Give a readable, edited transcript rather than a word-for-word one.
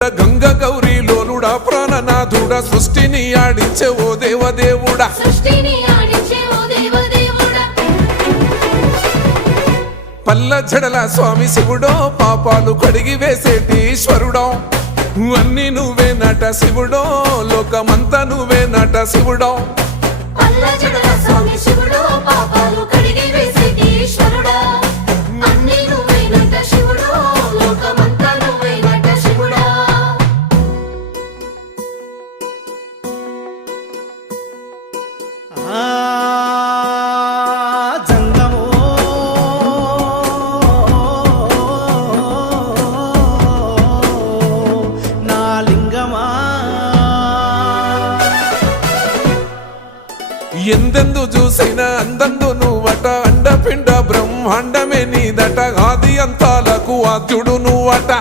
గంగ గౌరీ లోలుడా ప్రాణనాథుడా సృష్టిని ఆడించే ఓ దేవదేవుడా పల్ల జడల స్వామి శివుడో పాపాలు కడిగి వేసేటి ఈశ్వరుడో అన్ని నువ్వే నట శివుడో లోకమంతా నువ్వే నట శివుడో ఎందెందు చూసిన అందందు నువ్వట అండపిండ బ్రహ్మాండమే నీదట ఆది అంతాలకు ఆద్యుడు నువ్వట